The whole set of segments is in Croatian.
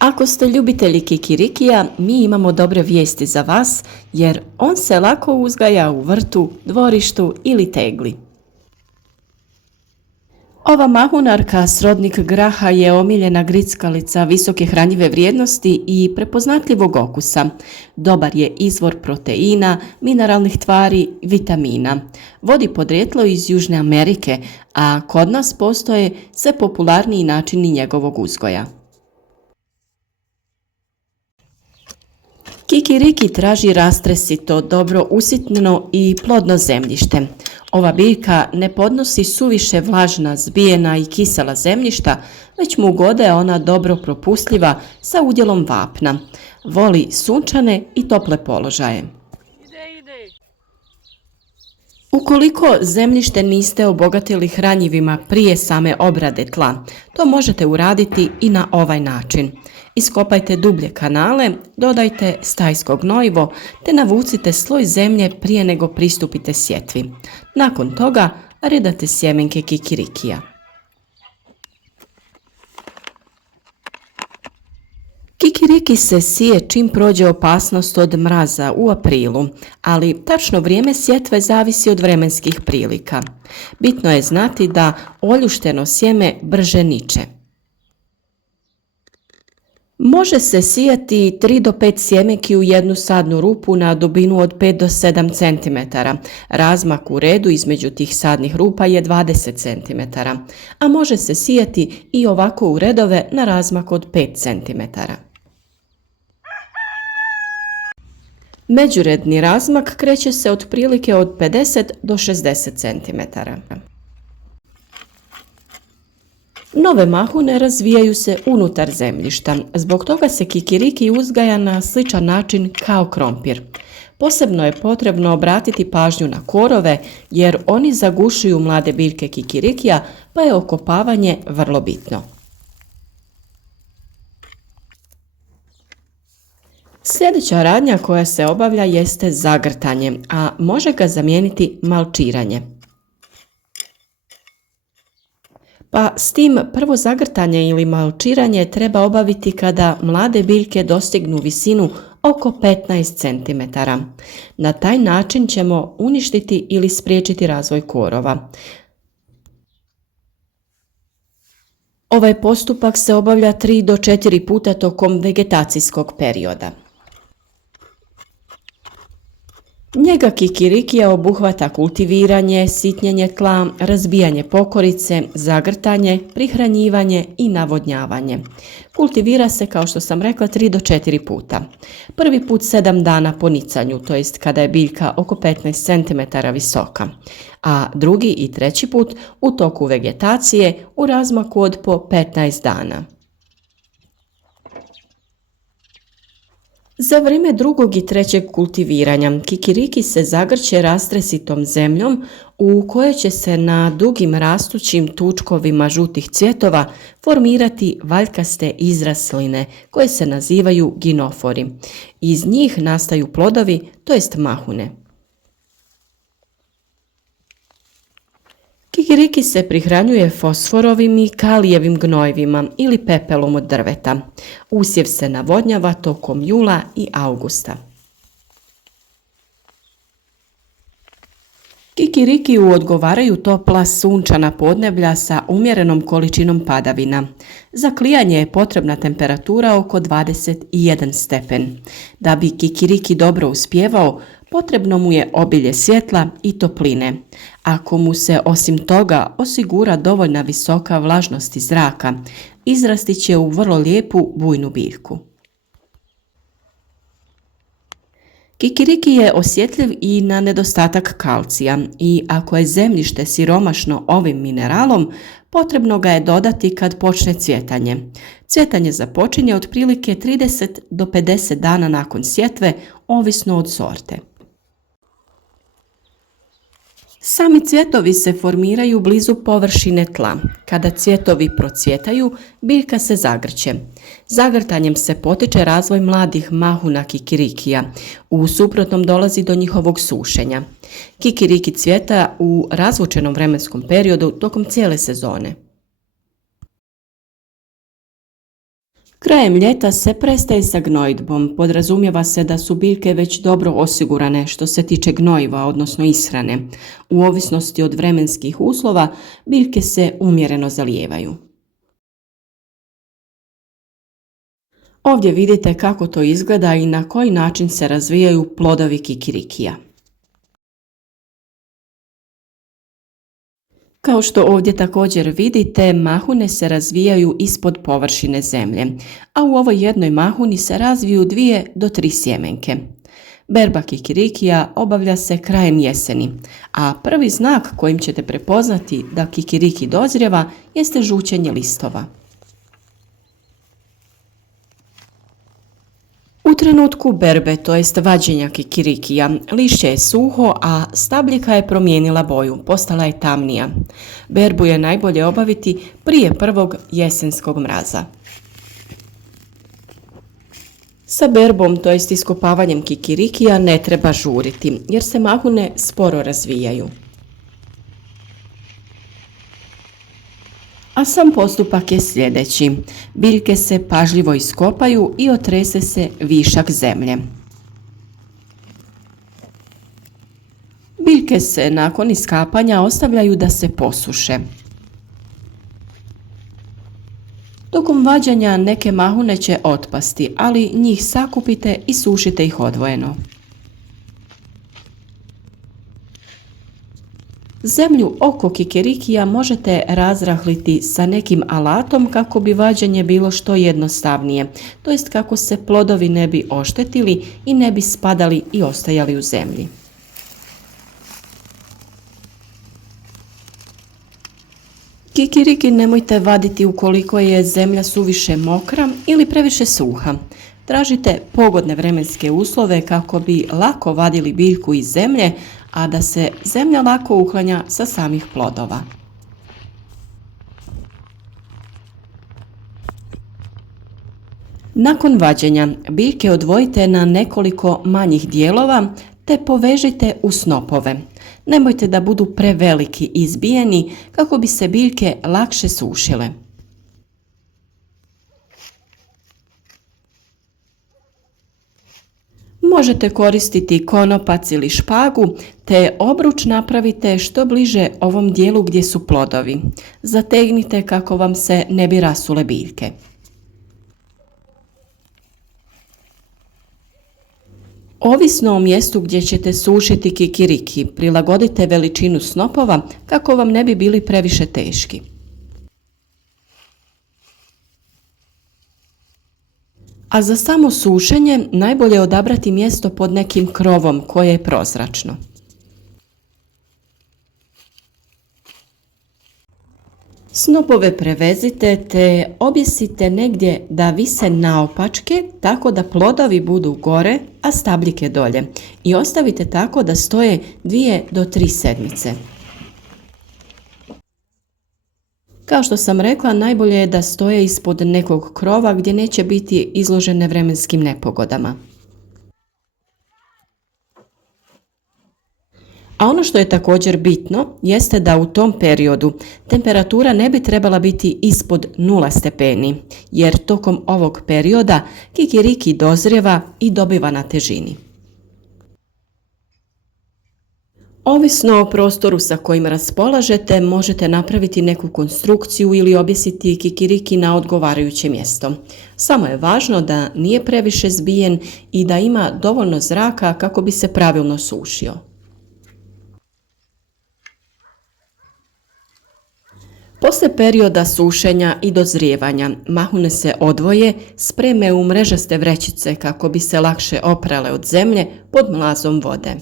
Ako ste ljubitelji kikirikija, mi imamo dobre vijesti za vas jer on se lako uzgaja u vrtu, dvorištu ili tegli. Ova mahunarka, srodnik graha, je omiljena grickalica visoke hranjive vrijednosti i prepoznatljivog okusa. Dobar je izvor proteina, mineralnih tvari, vitamina. Vodi podrijetlo iz Južne Amerike, a kod nas postoje sve popularniji načini njegovog uzgoja. Kikiriki traži rastresito, dobro usitnjeno i plodno zemljište. Ova biljka ne podnosi suviše vlažna, zbijena i kisela zemljišta, već mu gode ona dobro propustljiva sa udjelom vapna. Voli sunčane i tople položaje. Ukoliko zemljište niste obogatili hranjivima prije same obrade tla, to možete uraditi i na ovaj način. Iskopajte dublje kanale, dodajte stajsko gnojivo te navucite sloj zemlje prije nego pristupite sjetvi. Nakon toga redate sjemenke kikirikija. Kikiriki se sije čim prođe opasnost od mraza u aprilu, ali tačno vrijeme sjetve zavisi od vremenskih prilika. Bitno je znati da oljušteno sjeme brže niče. Može se sijati 3 do 5 sjemenki u jednu sadnu rupu na dubinu od 5 do 7 cm. Razmak u redu između tih sadnih rupa je 20 cm, a može se sijati i ovako u redove na razmak od 5 cm. Međuredni razmak kreće se otprilike od 50 do 60 cm. Nove mahune razvijaju se unutar zemljišta, zbog toga se kikiriki uzgaja na sličan način kao krompir. Posebno je potrebno obratiti pažnju na korove jer oni zagušuju mlade biljke kikirikija, pa je okopavanje vrlo bitno. Sljedeća radnja koja se obavlja jeste zagrtanje, a može ga zamijeniti malčiranje. Pa s tim prvo zagrtanje ili malčiranje treba obaviti kada mlade biljke dostignu visinu oko 15 cm. Na taj način ćemo uništiti ili spriječiti razvoj korova. Ovaj postupak se obavlja 3 do 4 puta tokom vegetacijskog perioda. Njega kikirikija obuhvata kultiviranje, sitnjenje tla, razbijanje pokorice, zagrtanje, prihranjivanje i navodnjavanje. Kultivira se, kao što sam rekla, 3 do 4 puta. Prvi put 7 dana po nicanju, to jest kada je biljka oko 15 cm visoka, a drugi i treći put u toku vegetacije u razmaku od po 15 dana. Za vrijeme drugog i trećeg kultiviranja kikiriki se zagrće rastresitom zemljom u kojoj će se na dugim rastućim tučkovima žutih cvjetova formirati valjkaste izrasline koje se nazivaju ginofori. Iz njih nastaju plodovi, to jest mahune. Kikiriki se prihranjuje fosforovim i kalijevim gnojivima ili pepelom od drveta. Usjev se navodnjava tokom jula i augusta. Kikirikiju odgovaraju topla sunčana podneblja sa umjerenom količinom padavina. Za klijanje je potrebna temperatura oko 21 stepen. Da bi kikiriki dobro uspijevao, potrebno mu je obilje svjetla i topline. Ako mu se osim toga osigura dovoljna visoka vlažnost zraka, izrasti će u vrlo lijepu bujnu biljku. Kikiriki je osjetljiv i na nedostatak kalcija i ako je zemljište siromašno ovim mineralom, potrebno ga je dodati kad počne cvjetanje. Cvjetanje započinje otprilike 30 do 50 dana nakon sjetve, ovisno od sorte. Sami cvjetovi se formiraju blizu površine tla. Kada cvjetovi procvjetaju, biljka se zagrće. Zagrtanjem se potiče razvoj mladih mahuna kikirikija. U suprotnom dolazi do njihovog sušenja. Kikiriki cvjeta u razvučenom vremenskom periodu tokom cijele sezone. Krajem ljeta se prestaje sa gnojidbom. Podrazumijeva se da su biljke već dobro osigurane što se tiče gnojiva, odnosno ishrane. U ovisnosti od vremenskih uslova, biljke se umjereno zalijevaju. Ovdje vidite kako to izgleda i na koji način se razvijaju plodovi kikirikija. Kao što ovdje također vidite, mahune se razvijaju ispod površine zemlje, a u ovoj jednoj mahuni se razviju 2 do 3 sjemenke. Berba kikirikija obavlja se krajem jeseni, a prvi znak kojim ćete prepoznati da kikiriki dozrijeva jeste žućenje listova. U trenutku berbe, to jest vađenja kikirikija, lišće je suho, a stabljika je promijenila boju, postala je tamnija. Berbu je najbolje obaviti prije prvog jesenskog mraza. Sa berbom, to jest iskopavanjem kikirikija, ne treba žuriti, jer se mahune sporo razvijaju. A sam postupak je sljedeći. Biljke se pažljivo iskopaju i otrese se višak zemlje. Biljke se nakon iskapanja ostavljaju da se posuše. Tokom vađenja neke mahune će otpasti, ali njih sakupite i sušite ih odvojeno. Zemlju oko kikirikija možete razrahliti sa nekim alatom kako bi vađenje bilo što jednostavnije, to jest kako se plodovi ne bi oštetili i ne bi spadali i ostajali u zemlji. Kikiriki nemojte vaditi ukoliko je zemlja suviše mokra ili previše suha. Tražite pogodne vremenske uslove kako bi lako vadili biljku iz zemlje, a da se zemlja lako uklanja sa samih plodova. Nakon vađenja biljke odvojite na nekoliko manjih dijelova te povežite u snopove. Nemojte da budu preveliki i izbijeni kako bi se biljke lakše sušile. Možete koristiti konopac ili špagu, te obruč napravite što bliže ovom dijelu gdje su plodovi. Zategnite kako vam se ne bi rasule biljke. Ovisno o mjestu gdje ćete sušiti kikiriki, prilagodite veličinu snopova kako vam ne bi bili previše teški. A za samo sušenje najbolje je odabrati mjesto pod nekim krovom koje je prozračno. Snopove prevezite te objesite negdje da vise naopačke tako da plodovi budu gore, a stabljike dolje i ostavite tako da stoje 2 do 3 sedmice. Kao što sam rekla, najbolje je da stoje ispod nekog krova gdje neće biti izložene vremenskim nepogodama. A ono što je također bitno jeste da u tom periodu temperatura ne bi trebala biti ispod 0 stepeni, jer tokom ovog perioda kikiriki dozrijeva i dobiva na težini. Ovisno o prostoru sa kojim raspolažete, možete napraviti neku konstrukciju ili objesiti kikiriki na odgovarajuće mjesto. Samo je važno da nije previše zbijen i da ima dovoljno zraka kako bi se pravilno sušio. Poslije perioda sušenja i dozrijevanja, mahune se odvoje, spreme u mrežaste vrećice kako bi se lakše oprale od zemlje pod mlazom vode.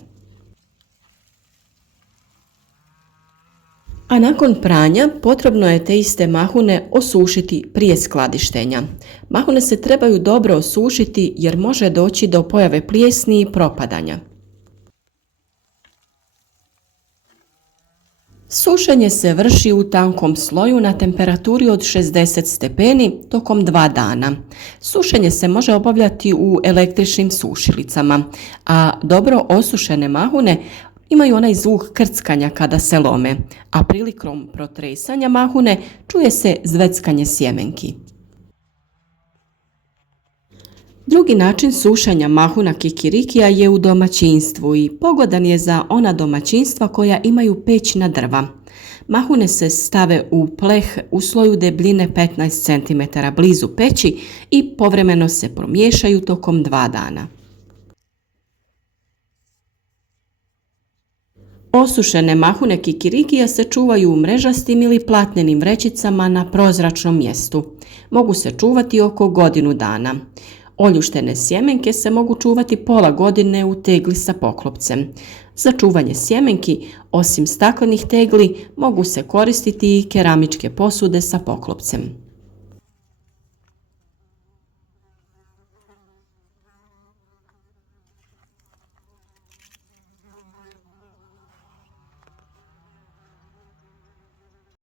A nakon pranja potrebno je te iste mahune osušiti prije skladištenja. Mahune se trebaju dobro osušiti jer može doći do pojave plijesni i propadanja. Sušenje se vrši u tankom sloju na temperaturi od 60 stepeni tokom 2 dana. Sušenje se može obavljati u električnim sušilicama, a dobro osušene mahune imaju onaj zvuk krckanja kada se lome, a prilikom protresanja mahune čuje se zveckanje sjemenki. Drugi način sušenja mahuna kikirikija je u domaćinstvu i pogodan je za ona domaćinstva koja imaju pećna drva. Mahune se stave u pleh u sloju debljine 15 cm blizu peći i povremeno se promiješaju tokom 2 dana. Osušene mahune kikirikija se čuvaju u mrežastim ili platnenim vrećicama na prozračnom mjestu. Mogu se čuvati oko godinu dana. Oljuštene sjemenke se mogu čuvati pola godine u tegli sa poklopcem. Za čuvanje sjemenki, osim staklenih tegli, mogu se koristiti i keramičke posude sa poklopcem.